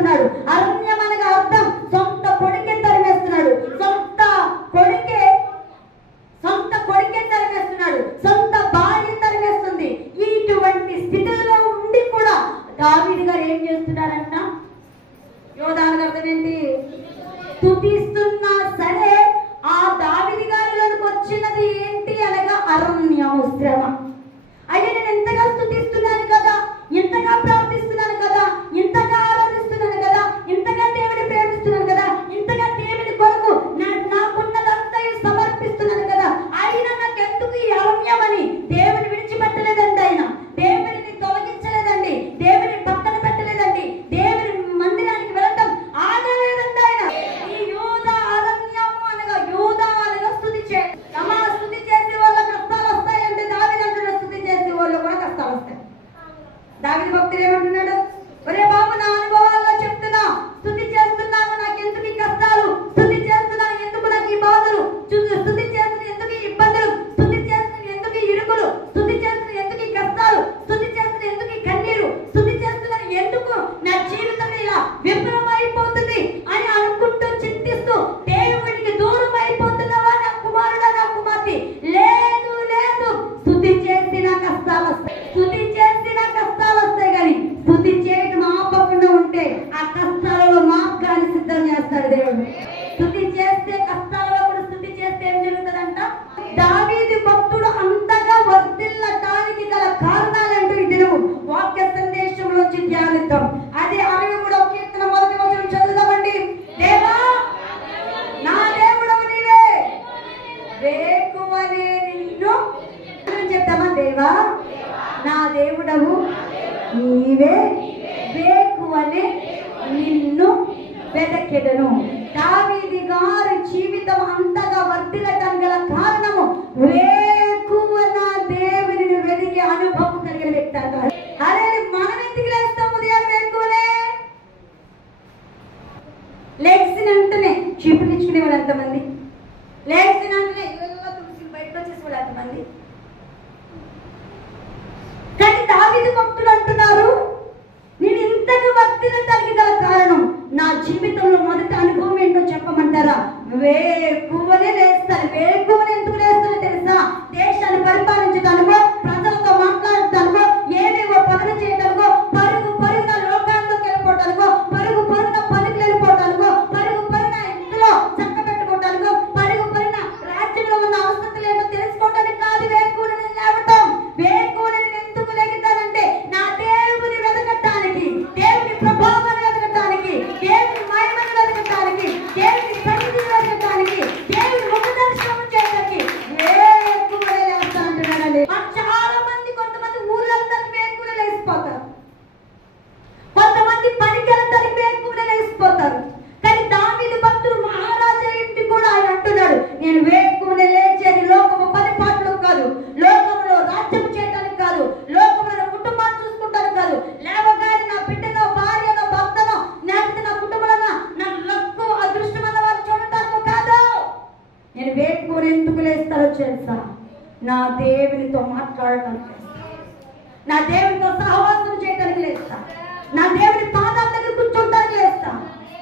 తరిమేస్తున్నాడు. అరణ్యం అనగా అర్థం సొంత కొడుకే తరిమేస్తున్నాడు, సొంత కొడుకే తరిమేస్తున్నాడు, సొంత భార్య తరిమేస్తుంది. ఇటువంటి స్థితిలో ఉండి కూడా దావీదు గారు ఏం చేస్తున్నారంట? యోధానికి అర్థం ఏంటి? స్తుతిస్తున్నా సరే ఆ దావీదు గారిలోకి వచ్చినది ఏంటి అనగా అరణ్యము, శ్రమ. అయ్యా నేను ఎంతగా స్తుతిస్తున్నాను కదా, ఎంతగా ప్రార్థిస్తున్నాను కదా, ఇంతగా ఆరాధిస్తున్నాను కదా, ఇంతగా దేవుని ప్రేమిస్తున్నాను కదా, ఇంతగా దేవుని కొరకు నాకున్నదంతా సమర్పిస్తున్నాను కదా, అయినా నాకు ఎందుకు ఈ అరణ్యమని? దేవుని విడిచిపెట్టలేదండి, ఆయన దేవుని తొలగించలేదండి, దేవుని పక్కన పెట్టలేదండి, దేవుని మందిరానికి వెళ్ళటం ఆగలేదండి ఆయన. ఈ యూదా అరణ్యము అనగా స్తుతి చేసే వాళ్ళ కష్టాలు వస్తాయంటే దావీదు అంటున్నాడు, స్తుతి చేసే వాళ్ళు కూడా కష్టాలు వస్తాయి. దావీదు భక్తుడు ఏమంటున్నాడు? ఒరే బాబు, నా అనుభవాల్లో చెప్తున్నా, స్తుతి చేస్తున్నాను, నాకు ఎందుకు ఈ కష్టాలు, స్తుతి చేస్తున్నాను ఎందుకు నాకు ఈ బాధలు, స్తుతి చేస్తున్న ఎందుకు ఈ ఇబ్బందులు, స్తుతి చేస్తున్న ఎందుకు ఈ ఇరుకులు, స్తుతి చేస్తున్న ఎందుకు ఈ కష్టాలు, స్తుతి చేస్తున్న ఎందుకు ఈ కన్నీరు, స్తుతి చేస్తున్నాను ఎందుకు నా జీవితం ఇలా విఫలమైపోతుంది అని అనుకుంటూ చింతిస్తూ దేవుడికి దూరం అయిపోతున్నావా నా కుమారుడా, నా కుమార్తె? లేదు లేదు, స్తుతి చేసిన కష్టాలు వస్తాయి, స్తుతి చేసిన కష్టాలు వస్తాయి. కానీ స్తుతి చేయడం ఆపకుండా ఉంటే ఆ కష్టాలలో మార్గాన్ని సిద్ధం చేస్తాడు దేవుడు. స్తుతి చేస్తే కష్టాలలో కూడా స్తుతి చేస్తే ఏం జరుగుతుందంట? దావీదు భక్తుడు అంతగా వర్ధిల్లటానికి గల కారణాలంటూ ఈ దినము వాక్య సందేశంలోంచి ధ్యానిద్దాం. అదే 63వ కీర్తన 1వ వచనం చదువుదామండి. దేవా నా దేవుడవు నీవే, వేకువనే నిన్ను చెప్తామా? దేవా నా దేవుడవు నీవే, వేకువనే నిన్ను వెదకెదను. దావీదు గారి జీవితం అంతగా వర్ధిల్లటానికి గల కారణము వేకువన దేవుని వెదికే అనుభవం కలిగిన వ్యక్తి అంటారు. అరే మనం ఎందుకు లేస్తాం ఉదయం వేకువనే? లేచిన వెంటనే చీపులు ఇచ్చుకునే వాళ్ళు ఎంతమంది? లేచిన వెంటనే బయటకు వచ్చేసి వాళ్ళు ఎంతమంది? కానీ దావీదు భక్తుడు అంటున్నారు, నేను ఇంతగా వర్ధిల్లటానికి గల కారణం నా జీవితంలో మొదటి అనుభవం ఏంటో చెప్పమంటారా? వేకువనే లేస్తాను. వేకువనే ఎందుకు లేస్తానో తెలుసా? దేశాన్ని పరిపాలించడానికో, ప్రజలతో మాట్లాడటానికో, ఏవేవో పనులు చేయడానికో, పరుగున లోకాల్లోకి వెళ్ళిపోవటానికో, పరుగున పనులు వెళ్ళిపోవటానికో, పరుగున ఇంట్లో చక్క పెట్టుకోవటానికో, పరుగున రాజ్యంలో ఉన్న అవసరం ఏంటో తెలుసుకోవడానికి కాదు వేకువనే లేవటం. వేకువనే ఎందుకు లేగుతానంటే నా దేవుని వెతకటానికి, దేవుని ప్రభావాన్ని వెతకటానికి, దేవుని మహిమను వెతకటానికి, దేవుని సన్నిధిని వెతకటానికి, దేవుని ముఖ దర్శనం చేయడానికి వేకువనే లేస్తానంటున్నానండి. చాలా మంది, కొంతమంది ఊళ్ళందరికీ వేకువనే లేచిపోతారు, కొంతమంది పనికి వెళ్ళడానికి వేకువనే లేచిపోతారు. కానీ దావీదు భక్తుడు మహారాజా ఇంటి కూడా ఆయన అంటున్నాడు, నేను వేకువనే లేచేది లోకము పని పాటలు కాదు, లోకంలో రాజ్యం చేయడానికి కాదు, లోకంలో కుటుంబాన్ని చూసుకుంటానికి కాదు, లేవగానే నా బిడ్డనో భార్యనో భర్తనో లేకపోతే నా కుటుంబంలో నా లక్కు అదృష్టమైన వారు చూడటానికి కాదు. నేను వేకువనే ఎందుకు లేస్తారో తెలుసా? నా దేవునితో మాట్లాడటానికి లేస్తా, నా దేవునితో సహవాసం చేయడానికి లేస్తా, నా దేవుని పాదాల దగ్గర కూర్చోటానికి లేస్తా.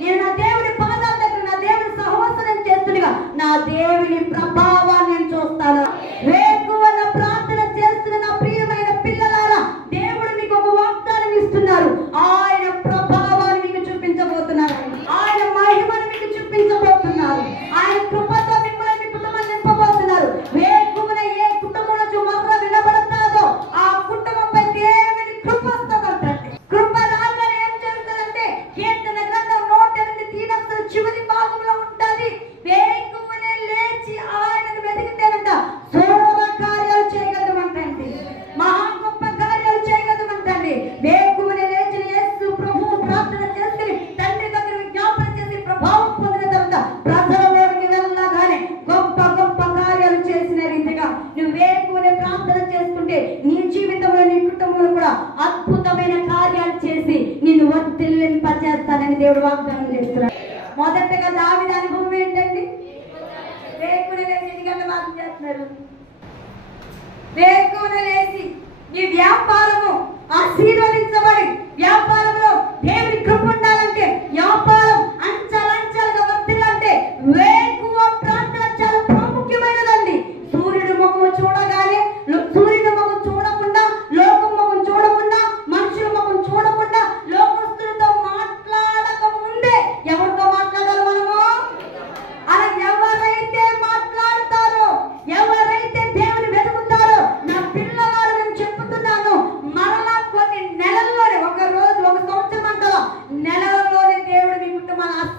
నేను నా దేవుని పాదాల దగ్గర నా దేవుని సహవాసం చేస్తుండగా నా దేవుని ప్రభావాన్ని నేను చూస్తాను. వేకువన ప్రార్థన చేస్తున్న నా ప్రియమైన పిల్లలారా, దేవుడు మీకు ఒక వాగ్దానం ఇస్తున్నారు. ఆయన ప్రభావాన్ని మీకు చూపించబోతున్నారు, ఆయన మహిమను మీకు చూపించబోతున్నారు, ఆయన కృపతో మిమ్మల్ని మీ కుటుంబాన్ని నింపబోతున్నారు. వేకువన ఏ కుటుంబంలో మర్ర వినబడతాదో ఆ కుటుంబంపై దేవుని కృప వస్తుందంటే, కృప రాగానే ఏం జరుగుతుందంటే కీర్తన గ్రంథం 108 చివరి భాగంలో ఉంటది. వేకువనే లేచి ఆయనను వెతికితేనంట సోర కార్యాలు చేయగలమంటండి, మహా గొప్ప కార్యాలు చేయగలమంటండి. వేకువనే లేచి యేసు ప్రభువు ప్రార్థన చేసుకుని తండ్రి దగ్గర విజ్ఞాపన చేసి ప్రభావం పొందిన తర్వాత ప్రజలలోకి వెళ్ళగానే గొప్ప గొప్ప కార్యాలు చేసిన రీతిగా నువ్వు వేకువనే ప్రార్థన చేసుకుంటే నీ జీవితంలో, నీ కుటుంబంలో కూడా అద్భుతమైన కార్యాలు చేసి నిన్ను వర్ధిల్లింపచేస్తానని దేవుడు వాగ్దానం చేస్తున్నాడు. మొదటగా దావీదు అనుభవం ఏంటండి? వేకువనే లేచి ఎన్ని గంటల వాక్యం చేస్తున్నారు? వేకువనే లేచి నీ వ్యాపారము ఆశీర్వదించబడి వ్యాపారంలో దేవుని కృప ఉండాలంటే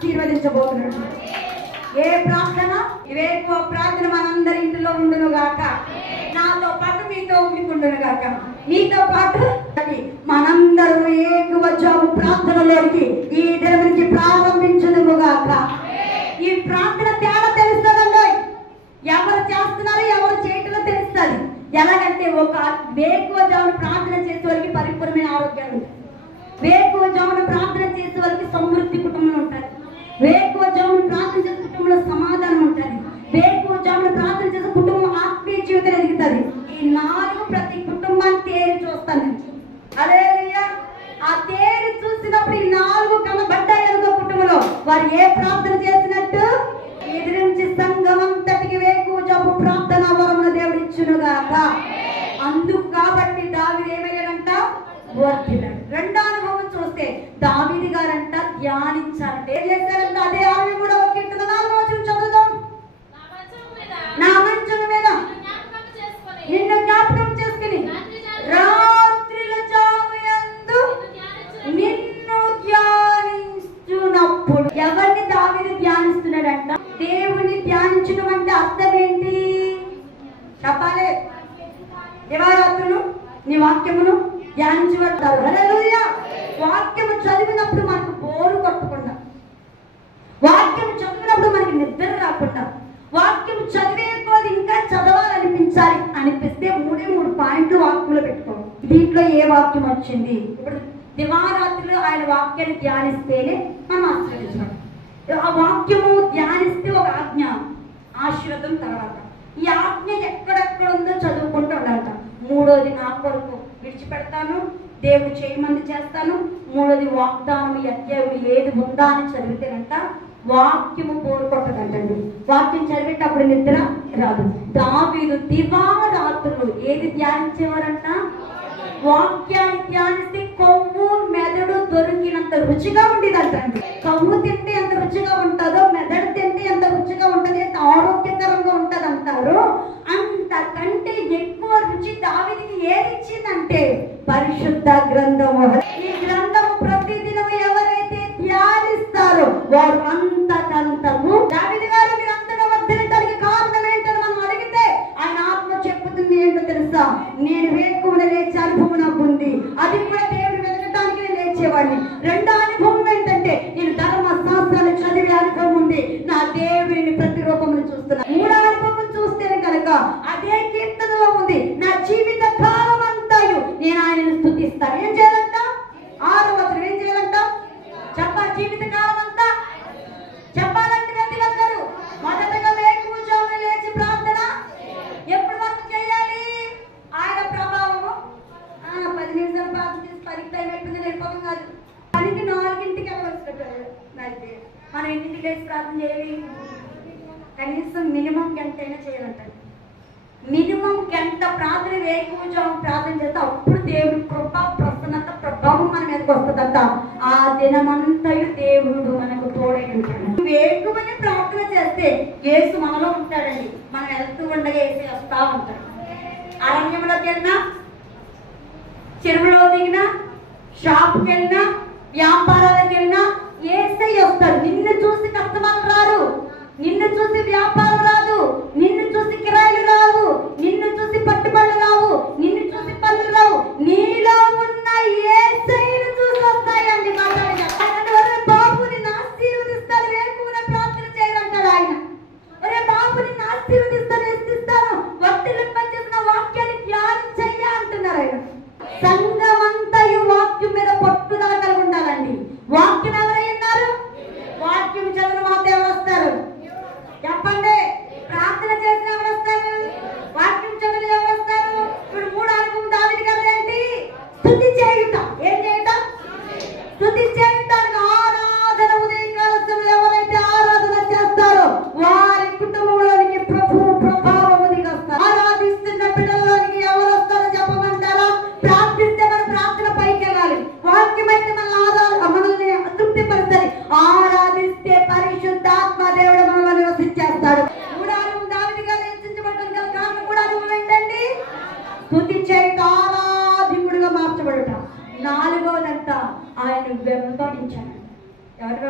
ఆశీర్వదించబోతున్నాడు. ఏ ప్రార్థన? ఇవేకో ప్రార్థన మనందరి ఇంటిలో ఉండును గాక. నాతో పాటు మీతో ఉండును గాక. మీతో పాటు మనందరూ ఏకువ జాము ప్రార్థనలోకి ఈ దేవునికి ప్రారంభించుదుము గాక. ఈ ప్రార్థన తేడా తెలుస్తుందండి. ఎవరు చేస్తున్నారు, ఎవరు చేయటంలో తెలుస్తుంది. ఎలాగంటే ఒక వేకువ జామున ప్రార్థన చేసే వారికి పరిపూర్ణమైన ఆరోగ్యాలు ఉంటాయి. వేకువ జామున ప్రార్థన చేసే వారికి సమృద్ధి కుటుంబం ఉంటుంది. వేకువ జామున ప్రార్థన చేసే కుటుంబంలో సమాధానం ఉంటుంది. వేకువ జామున ప్రార్థన చేసే కుటుంబం ఆత్మీయ జీవితం ఎదుగుతుంది. ఈ 4 ప్రతి కుటుంబాన్ని తేరి చూస్తాను. హల్లెలూయా. ఆ తేరి చూసినప్పుడు ఈ 4 కనబడ్డాయి అనుకో కుటుంబంలో. వారు ఏ ప్రార్థన చేసినట్టు ఎదిరించి సంఘమంతటికి వేకువ జాము ప్రార్థన వరమున దేవుడు ఇచ్చునుగాక. అందుకు కాబట్టి దావీదు ఏమయ్యాడంట? వర్ధిల్లాడు. రెండో అనుభవం చూస్తే దావీదు గారంట ధ్యానించాలంటే ఏం చేశారంట? అదే 63వ కీర్తన 4వ వచనం చదువుదాం. నా మంచం మీద నిన్ను జ్ఞాపకం చేసుకుని రాత్రిల జాముయందు నిన్ను ధ్యానించునప్పుడు. ఎవరిని దావీదు ధ్యానిస్తున్నాడంట? దేవుని ధ్యానించడం అంటే అర్థం ఏంటి చెప్పాలి? దివారాత్రులు నీ వాక్యమును ధ్యానించబడతారు. హల్లెలూయా. వాక్యము చదివినప్పుడు మనకు బోరు కొట్టకుండా, వాక్యం చదివినప్పుడు మనకి నిద్ర రాకుండా, వాక్యం చదివే కొద్ది ఇంకా చదవాలనిపించాలి అనిపిస్తే 3 పాయింట్లు వాక్యంలో పెట్టుకోండి. దీంట్లో ఏ వాక్యం వచ్చింది? ఇప్పుడు దివారాత్రులు ఆయన వాక్యాన్ని ధ్యానిస్తేనే మనం ఆశీర్వదించాలి. ఆ వాక్యము ధ్యానిస్తే ఒక ఆజ్ఞ, ఆశీర్వాదం తర్వాత ఈ ఆజ్ఞ ఎక్కడెక్కడ ఉందో చదువుకుంటూ ఉండాలట. 3వది నా కొరకు విడిచిపెడతాను, దేవుడు చేయమంది చేస్తాను. 3వది వాగ్దానం అధ్యాయం ఏది ఉందా అని చదివితేనంట వాక్యము బోరు కొట్టదంటండి. వాక్యం చదివేటప్పుడు నిద్ర రాదు. దావీదు దివారాత్రులు ఏది ధ్యానించేవారంట? వాక్యాన్ని ధ్యానిస్తే కొవ్వు మెదడు దొరికినంత రుచిగా ఉండేదంటండి. కొవ్వు తింటే ఎంత రుచిగా ఉంటుందో, మెదడు తింటే ఎంత రుచిగా ఉంటుంది, ఎంత ఆరోగ్యకరంగా ఉంటుంది అంటారు. అంతకంటే ఎక్కువ రుచి దావీదుకి ఏది ఇచ్చిందంటే పరిశుద్ధ గ్రంథము. ఈ గ్రంథము ప్రతిదినం ఎవరైతే ధ్యానిస్తారో వారు అంతకంతము. దావీదు గారు మీరు అంతగా వర్ధిల్లడానికి కారణం ఏంటని మనం అడిగితే ఆయన ఆత్మ చెప్పుతుంది ఏంటో తెలుసా? నేను వేకువన లేచే అనుభవం నాకు ఉంది. అది కూడా దేవుడు వెతకడానికి నేను లేచేవాడిని. రెండో అనుభవం ఏంటంటే నేను ధర్మశాస్త్రాన్ని చదివే అనుభవం ఉంది. నా దేవుడిని ప్రతిరూపమును చూస్తున్నా. 3వ అనుభవం చూస్తే కనుక అదే కీర్తనలో ఉంది. నా జీవిత కాలం అంతాయు నేను ఆయనను స్తుతిస్తాను. ఏం చేయాలంట? 6వ వచనం ఏం చేయాలంట? చెప్పాలి. జీవిత కాలం అంతా చెప్పాలంటే ప్రతి ఒక్కరు మొదటగా వేకువ జామున లేచి ప్రార్థన ఎప్పుడు వరకు చేయాలి? ఆయన ప్రభావము 10 నిమిషాలు ప్రార్థన చేసి 10కి టైం అయిపోయింది వెళ్ళిపోవడం కాదు. 10కి 4కి వెళ్ళవలసి మనం ఎన్నింటికి లేచి ప్రార్థన చేయాలి? కనీసం మినిమం గంటైనా చేయాలంట. మినిమం గంట ప్రార్థన వేకువ జామున ప్రార్థన చేస్తే అప్పుడు దేవుడు కృప ప్రసన్నత ప్రభావం మన మీదకి వస్తుందంట. ఆ దినమంతయు దేవుడు మనకు తోడై ఉంటాడు. వేకువని ప్రార్థన చేస్తే యేసు మనలో ఉంటాడండి. మనం వెళ్తూ ఉండగా యేసు వస్తా ఉంటాడు. అరణ్యంలోకి వెళ్ళినా, చెరువులో దిగినా, షాప్కి వెళ్ళినా, వ్యాపారాలకు వెళ్ళినా యేసే వస్తాడు. నిన్ను చూసి కస్టమర్లు రారు, నిన్ను చూసి వ్యాపారం రాదు, నిన్ను చూసి కిరాయిలు రావు, నిన్ను చూసి పట్టుబడులు రావు, నిన్ను చూసి పనులు రావు. నీలో ఉన్న యేసయ్యను చూసి వస్తాయండి. బాబు నిన్ను ఆశీర్వదిస్తాను, వేకువన ప్రార్థన చేయాలంటాడు ఆయన. ఒరే బాబు నిన్ను ఆశీర్వదిస్తాను, ఎత్తిస్తాను, వర్తిల్లింపచేసిన వాక్యాన్ని ధ్యానం చెయ్య అంటున్నారు ఆయన. సంఘమంతయు వాక్యం మీద పట్టుదల కలిగి ఉండాలండి. వాక్యం ఎవరై ఉన్నారు?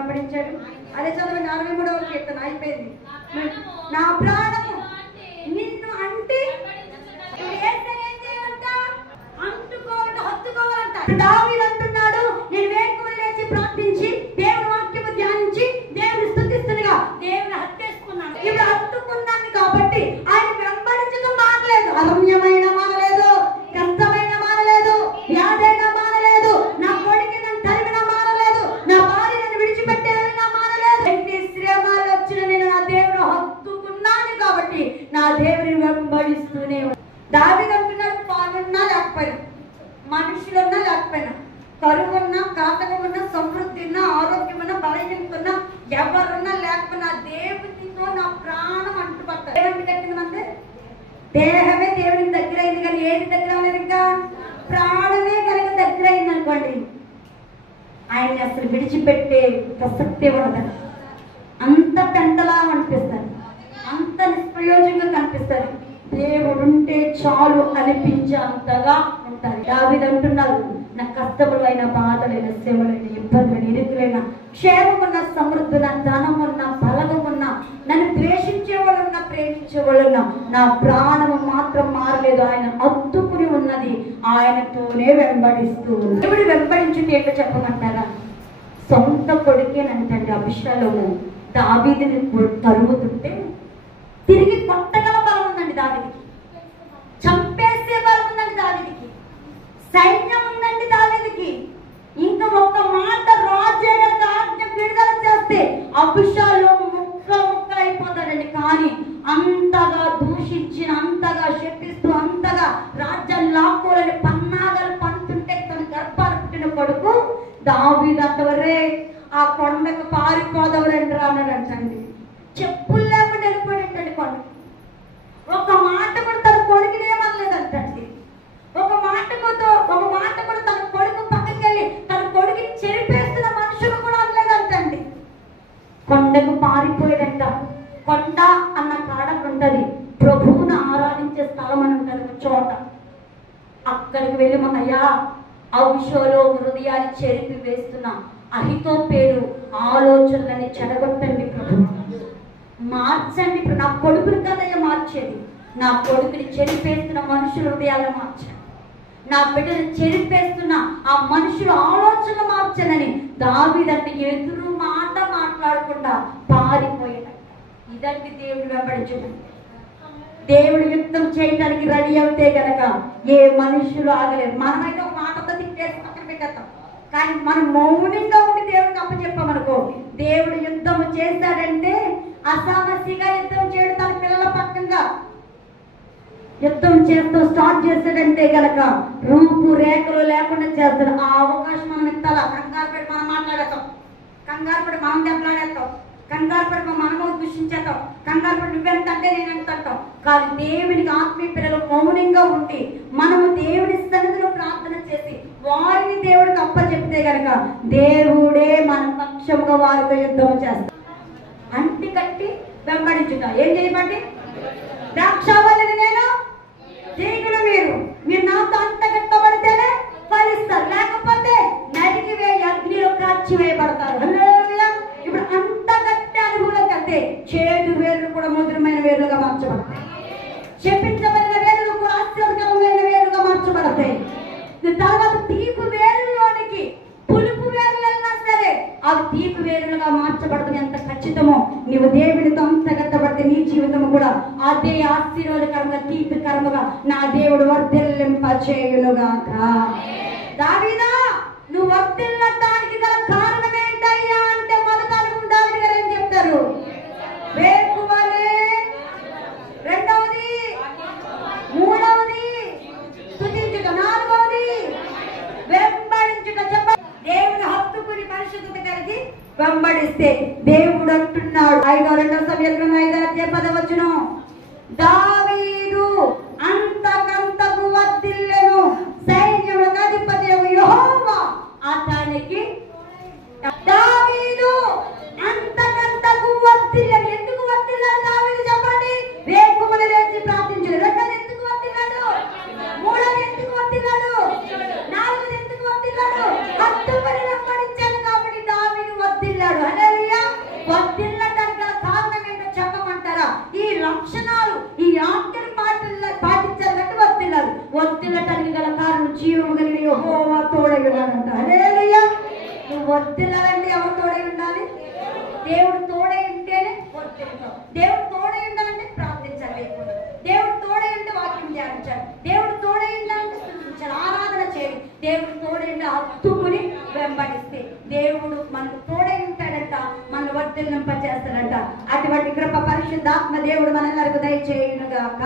వెంబడించాడు. అదే చదవండి 63వ కీర్తన అయిపోయింది. నా ప్రాణము నిన్ను అంటే అంటుకోవాలంట, హత్తుకోవాలంట. దావీదు అంటున్నాడు, నేను వేకువని లేచి ప్రార్థించి దేవుని వాక్యము ధ్యానించి దేవుని స్తుతిస్తుండగా దేవుని హత్తేసుకున్నాను. ఇప్పుడు హత్తుకున్నాను కాబట్టి ఆయన వెంబడించడం మానలేదు. అరమ్యమైన మానలేదు, కష్టమైన మానలేదు, వ్యాధైన మానలేదు, నా కొడుకు నన్ను తరిమిన మానలేదు, నా భార్య నన్ను విడిచిపెట్టేనా మానలేదు. ఎన్ని శ్రమలు వచ్చిన నేను నా దేవుని హత్తుకున్నాను కాబట్టి నా దేవుని వెంబడిస్తూనే. దావీదు అంటున్నాడు, పాలున్నా లేకపోయినా, మనుషులున్నా లేకపోయినా, కరువున్నా, కాటకమున్నా, సమృద్ధి ఉన్నా, ఆరోగ్యమున్నా, బలహీనతున్నా, ఎవరున్నా లేకపోయినా దేవునితో నా ప్రాణం అంటుపడతారు. దేవునికి కట్టిందంటే దేహమే దేవునికి దగ్గర అయింది, కానీ ఏది దగ్గర అవ్వలేదు. ఇంకా ప్రాణమే కనుక దగ్గర అయింది అనుకోండి, ఆయన్ని అసలు విడిచిపెట్టే ప్రసక్తే ఉండదు. అంత పెంటలా అనిపిస్తారు, అంత నిష్ప్రయోజనంగా కనిపిస్తారు. దేవుడుంటే చాలు అనిపించే అంతగా ఉంటారు. దావీదు అంటున్నారు, నా కష్టములైన, బాధలైన, శ్రమలైన, ఇబ్బందులైన, ఇరుకులైన, క్షేమమున్న, సమృద్ధుల, ధనమున్న, బలమున్న, నన్ను ద్వేషించే వాళ్ళున్నా, ప్రేమించే వాళ్ళున్నా, నా ప్రాణము మాత్రం మారలేదు. ఆయన అత్తుకుని ఉన్నది, ఆయనతోనే వెంబడిస్తూ ఉంది. దేవుడు వెంబడించుంటే ఎట్లా చెప్పమంటారా? సొంత కొడుకేనంటండి అభిషేకము దావీదుని తరుగుతుంటే తిరిగి కొట్టగల బలం ఉందండి దావీదుకి, చంపేసే బలం ఉందండి దావీదుకి, సైన్యం ఉందండి దావీదుకి. ఇంకా ఒక్క మాట రాజు ఆజ్ఞ విడుదల చేస్తే అభిషేకం ముక్కలైపోతాడండి. కానీ అంతగా దూషించిన, అంతగా శపిస్తూ, అంతగా రాజ్యం లాక్కోలని పన్నాగాలు పంటుంటే తన గర్భాలు పుట్టిన కొడుకు దావీదు అంటవరే ఆ కొండకు పారిపోదవరండి రానండి. చెప్పులు లేకుండా వెళ్ళిపోయాడండి కొండ. ఒక మాట కూడా తన కొడుకుని ఏమనలేదంటండి. ఒక మాట కూడా తన కొడుకు పక్కకి వెళ్ళి తన కొడుకుని చెరిపేస్తున్న మనుషులు కూడా అనలేదంటండి. కొండకు పారిపోయాడంట. కొండ అన్న కాడకు ఉంటది ప్రభువును ఆరాధించే స్థలం అని ఉంటది ఒక చోట. అక్కడికి వెళ్ళి అయ్యా ఔషలో హృదయాన్ని చెరిపి వేస్తున్న అహితోపేలు ఆలోచనలని చెడగొట్టండి ప్రభు, మార్చండి. ఇప్పుడు నా కొడుకుని కదయ్య మార్చేది, నా కొడుకుని చెరిపేస్తున్న మనుషుల హృదయాలను మార్చండి, నా బిడ్డను చెరిపేస్తున్న ఆ మనుషుల ఆలోచనలు మార్చనని దావీదంటే ఎదురు మాట మాట్లాడకుండా పారిపోయాడు. ఇదండి దేవుడు వెంబడించడం. దేవుడు యుద్ధం చేయడానికి రెడీ అవుతే గనక ఏ మనుషులు ఆగలేరు. మనమైతే ఒక మాటతో తిట్టేసి పక్కన పెట్టేస్తాం, కానీ మనం మౌనంగా ఉండి దేవుడికి అప్పచెప్పామనుకో, దేవుడు యుద్ధం చేస్తాడంటే అసామస్యగా యుద్ధం చేయడం, తన పిల్లల పక్కగా యుద్ధం చేస్తూ స్టార్ట్ చేస్తాడంటే గనక రూపు రేఖలు లేకుండా చేస్తాడు. ఆ అవకాశం మనం ఇస్తాలా? కంగారు పడి మనం మాట్లాడతాం, కంగారు పడి మనం దెబ్బలాడేస్తాం, కంగారు పడి మనము దూషించేస్తాం, కంగారు పడి నువ్వెంతంటే నేను ఎంత అంటాం. కానీ దేవునికి ఆత్మీయ పిల్లలు మౌనంగా ఉండి మనము దేవుని సన్నిధిలో ప్రార్థన చేసి వారిని దేవుడికి అప్పచెప్తే గనక దేవుడే మన పక్షంగా వారితో యుద్ధం చేస్తాం. అంటి కట్టి వెంబడించుట. ఏం చేయబట్టి? ద్రాక్షావల్లిని నేను, తీగలు మీరు నాతో అంత కట్టబడితేనే ఫలిస్తారు, లేకపోతే నరికి వేయి అగ్నిలో కాల్చి వేయబడతారు. ఇప్పుడు అంత కట్టే అనుభవం కట్టే చేదు వేర్లు కూడా మధురమైన వేర్లుగా మార్చబడతాయి, చెప్పించబడిన వేర్లు కూడా ఆశ్చర్యకరమైన వేర్లుగా మార్చబడతాయి. తర్వాత తీపి వేరులోనికి పులుపు వేర్లు వెళ్ళినా సరే అవి తీపి వేరులుగా మార్చబడుతుంది. ఎంత ఖచ్చితమో నీవు దేవుడితో అంత కట్టబడితే నీ జీవితం కూడా అదే ఆశీర్వాదకరంగా, తీపికరముగా నా దేవుడు వర్ధిల్లింపచేయునుగాక. దావీదా, నువ్వు వర్ధిల్లడానికి గల కారణం ఏంటయ్యా అంటే మొదట దావీదు గారు ఏం చెప్తారు? వేకువనే, రెండవది, మూడవది స్తుతించుట, నాలుగవది వెంబడించుట. చెప్ప దేవుని హత్తుకుని పరిశుద్ధత కలిగి వెంబడిస్తే దేవుడు అంటున్నాడు 2 సమూయేలు 5:10 దావీదు అంతకంతకు వర్ధిల్లెను, సైన్యములకు అధిపతియగు యెహోవా అతనికి. దావీదు అంతకంతకు వర్ధిల్లెను. ఎందుకు వర్ధిల్లాడు దావీదు చెప్పండి? వేకువన లేచి ప్రార్థించాడు. రెండోది ఎందుకు వర్ధిల్లాడు? మూడోది ఎందుకు వర్ధిల్లాడు? నాలుగోది ఎందుకు వర్ధిల్లాడు? హత్తుకుని వెంబడించాడు కాబట్టి దావీదు వర్ధిల్లాడు. వర్ధిల్లటానికి గల కారణం ఏంటో చెప్పమంటారా? ఈ లక్షణాలు, ఈ ఆఖరి మాటల్లో పాటించాలంటే వర్ధిల్లటానికి గల కారణం జీవము కలిగిన యెహోవా తోడై ఉన్నాడంట. హల్లెలూయా. నువ్వు వర్ధిల్లాలంటే ఎవరు తోడై ఉండాలి? దేవుడు తోడై ఉంటేనే వర్ధిల్లుతావు. దేవుడు తోడై ఉండాలంటే ప్రార్థించాలి, దేవుడు తోడై ఉంటే వాక్యం ధ్యానించాలి, దేవుడు తోడై ఉండాలంటే స్తుతించాలి, ఆరాధన చేయాలి. దేవుడు తోడై ఉంటే హత్తుకుని వెంబడిస్తే దేవుడు మనకు తోడై ఉంటాడంట, మన వర్ధిల్లింపజేస్తాడంట. అటువంటి కృప పరిశుద్ధాత్మ దేవుడు మనందరికి దయచేయునుగాక.